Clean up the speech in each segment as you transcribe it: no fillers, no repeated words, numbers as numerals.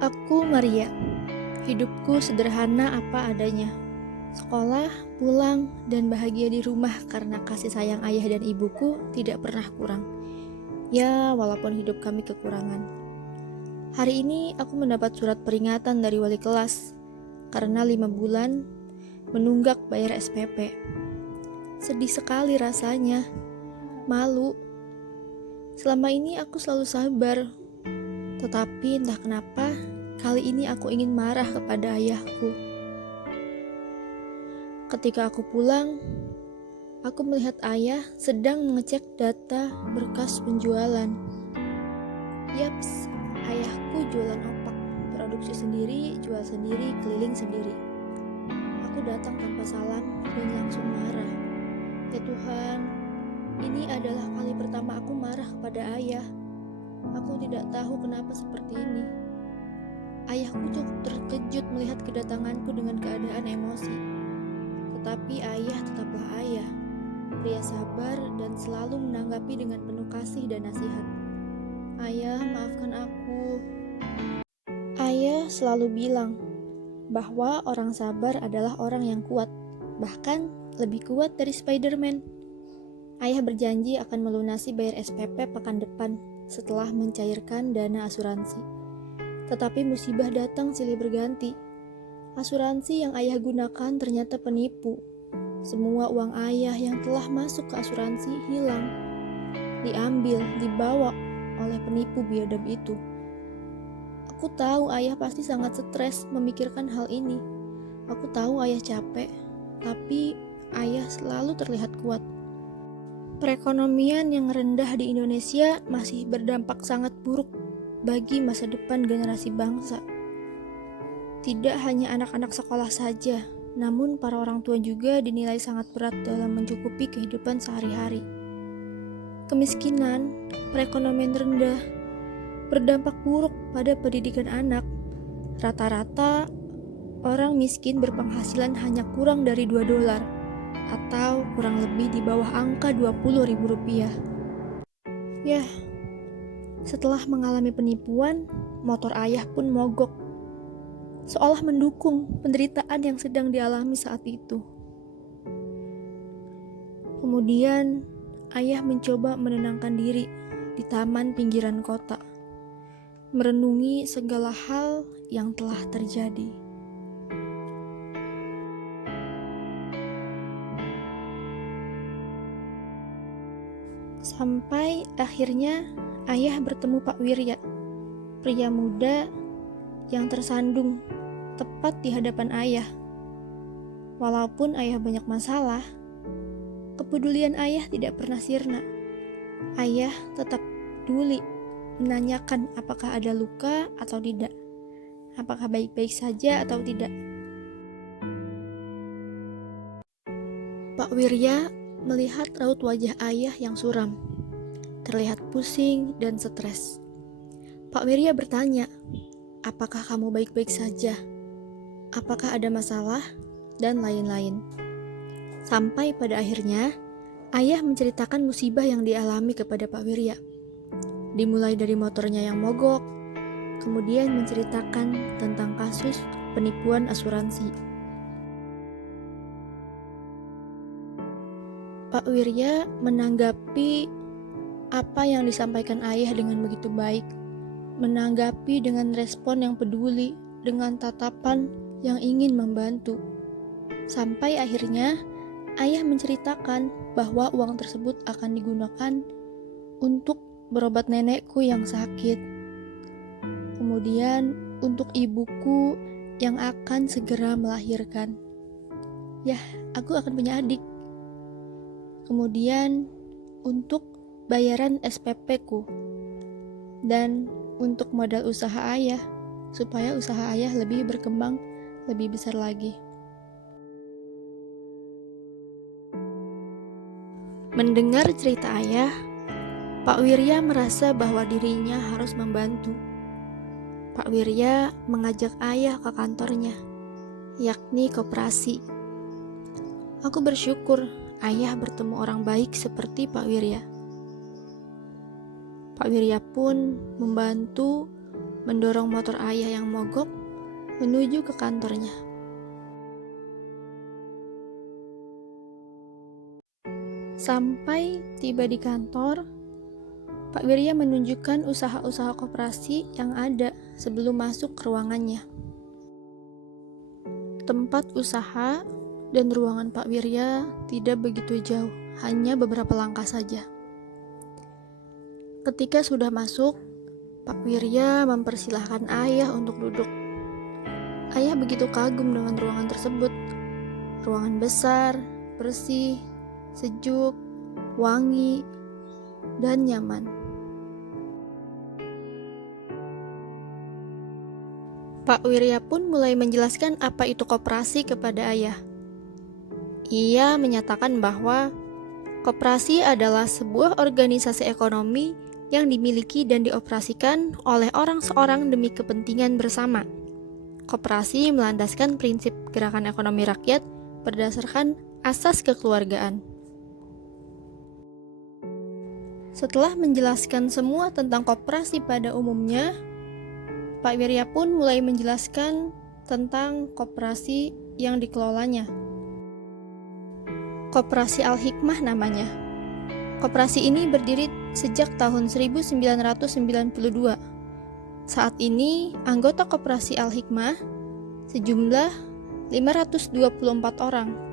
Aku Maria. Hidupku sederhana apa adanya. Sekolah, pulang, dan bahagia di rumah karena kasih sayang ayah dan ibuku tidak pernah kurang. Ya, walaupun hidup kami kekurangan. Hari ini aku mendapat surat peringatan dari wali kelas karena 5 bulan menunggak bayar SPP. Sedih sekali rasanya. Malu. Selama ini aku selalu sabar. Tetapi entah kenapa, kali ini aku ingin marah kepada ayahku. Ketika aku pulang, aku melihat ayah sedang mengecek data berkas penjualan. Yaps, ayahku jualan opak, produksi sendiri, jual sendiri, keliling sendiri. Aku datang tanpa salam dan langsung marah. Ya Tuhan, ini adalah kali pertama aku marah kepada ayah. Aku tidak tahu kenapa seperti ini. Ayahku cukup terkejut melihat kedatanganku dengan keadaan emosi. Tetapi ayah tetaplah ayah, pria sabar dan selalu menanggapi dengan penuh kasih dan nasihat. Ayah, maafkan aku. Ayah selalu bilang bahwa orang sabar adalah orang yang kuat, bahkan lebih kuat dari Spider-Man. Ayah berjanji akan melunasi bayar SPP pekan depan setelah mencairkan dana asuransi. Tetapi musibah datang silih berganti. Asuransi yang ayah gunakan ternyata penipu. Semua uang ayah yang telah masuk ke asuransi hilang, diambil, dibawa oleh penipu biadab itu. Aku tahu ayah pasti sangat stres memikirkan hal ini. Aku tahu ayah capek, tapi ayah selalu terlihat kuat. Perekonomian yang rendah di Indonesia masih berdampak sangat buruk bagi masa depan generasi bangsa. Tidak hanya anak-anak sekolah saja, namun para orang tua juga dinilai sangat berat dalam mencukupi kehidupan sehari-hari. Kemiskinan, perekonomian rendah, berdampak buruk pada pendidikan anak. Rata-rata, orang miskin berpenghasilan hanya kurang dari $2, atau kurang lebih di bawah angka Rp20.000. Yah, setelah mengalami penipuan, motor ayah pun mogok, seolah mendukung penderitaan yang sedang dialami saat itu. Kemudian, ayah mencoba menenangkan diri di taman pinggiran kota, merenungi segala hal yang telah terjadi. Sampai akhirnya ayah bertemu Pak Wirya, pria muda yang tersandung tepat di hadapan ayah. Walaupun ayah banyak masalah, kepedulian ayah tidak pernah sirna. Ayah tetap peduli, menanyakan apakah ada luka atau tidak, apakah baik-baik saja atau tidak. Pak Wirya melihat raut wajah ayah yang suram, terlihat pusing dan stres. Pak Wirya bertanya, apakah kamu baik-baik saja? Apakah ada masalah? Dan lain-lain. Sampai pada akhirnya, ayah menceritakan musibah yang dialami kepada Pak Wirya. Dimulai dari motornya yang mogok, kemudian menceritakan tentang kasus penipuan asuransi. Pak Wirya menanggapi apa yang disampaikan ayah dengan begitu baik, menanggapi dengan respon yang peduli, dengan tatapan yang ingin membantu. Sampai akhirnya, ayah menceritakan bahwa uang tersebut akan digunakan untuk berobat nenekku yang sakit. Kemudian untuk ibuku yang akan segera melahirkan. Yah, aku akan punya adik. Kemudian untuk bayaran SPP-ku. Dan untuk modal usaha ayah, supaya usaha ayah lebih berkembang, lebih besar lagi. Mendengar cerita ayah, Pak Wirya merasa bahwa dirinya harus membantu. Pak Wirya mengajak ayah ke kantornya, yakni koperasi. Aku bersyukur ayah bertemu orang baik seperti Pak Wirya. Pak Wirya pun membantu mendorong motor ayah yang mogok menuju ke kantornya. Sampai tiba di kantor, Pak Wirya menunjukkan usaha-usaha koperasi yang ada sebelum masuk ke ruangannya. Tempat usaha dan ruangan Pak Wirya tidak begitu jauh, hanya beberapa langkah saja. Ketika sudah masuk, Pak Wirya mempersilahkan ayah untuk duduk. Ayah begitu kagum dengan ruangan tersebut. Ruangan besar, bersih, sejuk, wangi, dan nyaman. Pak Wirya pun mulai menjelaskan apa itu koperasi kepada ayah. Ia menyatakan bahwa koperasi adalah sebuah organisasi ekonomi yang dimiliki dan dioperasikan oleh orang seorang demi kepentingan bersama. Koperasi melandaskan prinsip gerakan ekonomi rakyat berdasarkan asas kekeluargaan. Setelah menjelaskan semua tentang koperasi pada umumnya, Pak Wirya pun mulai menjelaskan tentang koperasi yang dikelolanya. Koperasi Al-Hikmah namanya. Koperasi ini berdiri sejak tahun 1992. Saat ini, anggota Koperasi Al-Hikmah sejumlah 524 orang.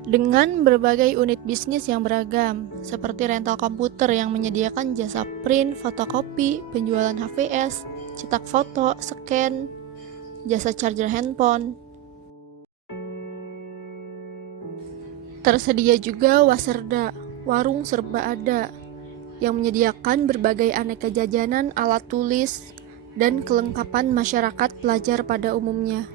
Dengan berbagai unit bisnis yang beragam, seperti rental komputer yang menyediakan jasa print, fotokopi, penjualan HVS, cetak foto, scan, jasa charger handphone. Tersedia juga Waserda, warung serba ada, yang menyediakan berbagai aneka jajanan, alat tulis, dan kelengkapan masyarakat pelajar pada umumnya.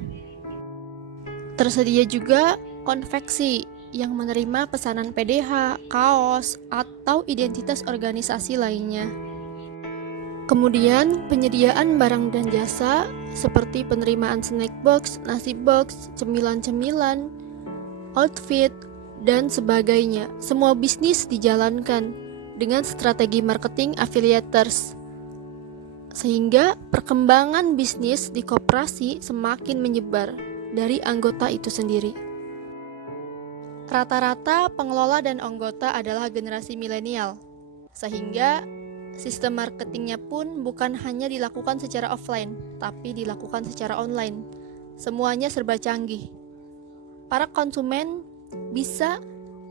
Tersedia juga konveksi, yang menerima pesanan PDH, kaos, atau identitas organisasi lainnya. Kemudian, penyediaan barang dan jasa seperti penerimaan snack box, nasi box, cemilan-cemilan, outfit, dan sebagainya. Semua bisnis dijalankan dengan strategi marketing affiliators, sehingga perkembangan bisnis di koperasi semakin menyebar dari anggota itu sendiri. Rata-rata pengelola dan anggota adalah generasi milenial, sehingga sistem marketingnya pun bukan hanya dilakukan secara offline, tapi dilakukan secara online. Semuanya serba canggih. Para konsumen bisa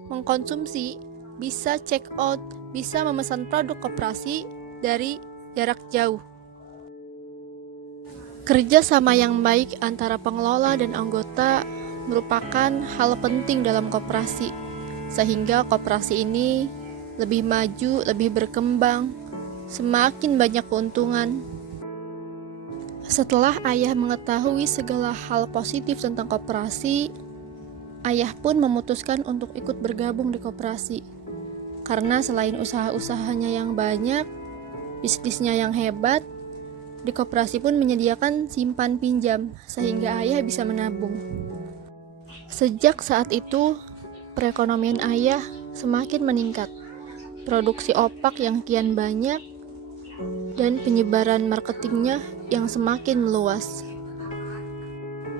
mengkonsumsi, bisa check out, bisa memesan produk koperasi dari jarak jauh. Kerjasama yang baik antara pengelola dan anggota merupakan hal penting dalam koperasi, sehingga koperasi ini lebih maju, lebih berkembang, semakin banyak keuntungan. Setelah ayah mengetahui segala hal positif tentang koperasi, ayah pun memutuskan untuk ikut bergabung di koperasi. Karena selain usaha-usahanya yang banyak, bisnisnya yang hebat, di koperasi pun menyediakan simpan pinjam, sehingga ayah bisa menabung. Sejak saat itu, perekonomian ayah semakin meningkat. Produksi opak yang kian banyak dan penyebaran marketingnya yang semakin meluas.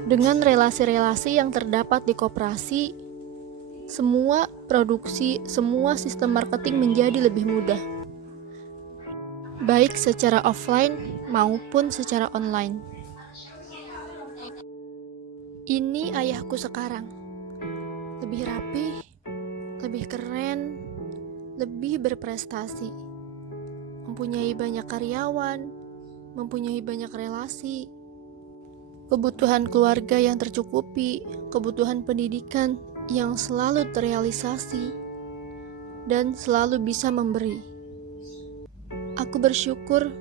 Dengan relasi-relasi yang terdapat di koperasi, semua produksi, semua sistem marketing menjadi lebih mudah, baik secara offline maupun secara online. Ini ayahku sekarang, lebih rapi, lebih keren, lebih berprestasi, mempunyai banyak karyawan, mempunyai banyak relasi, kebutuhan keluarga yang tercukupi, kebutuhan pendidikan yang selalu terrealisasi, dan selalu bisa memberi. Aku bersyukur.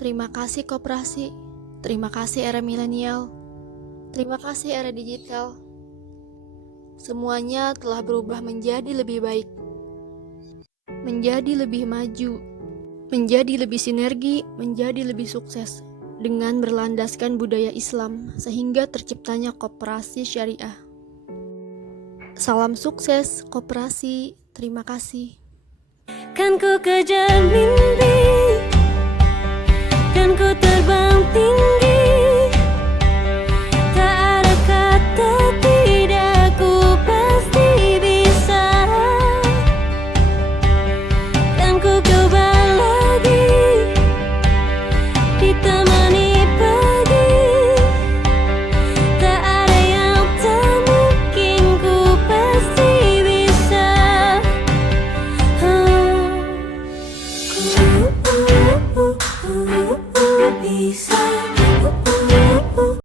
Terima kasih koperasi, terima kasih era milenial, terima kasih era digital. Semuanya telah berubah menjadi lebih baik, menjadi lebih maju, menjadi lebih sinergi, menjadi lebih sukses dengan berlandaskan budaya Islam sehingga terciptanya koperasi syariah. Salam sukses koperasi, terima kasih. Kan ku kejar mimpi dan ku terbang tinggi.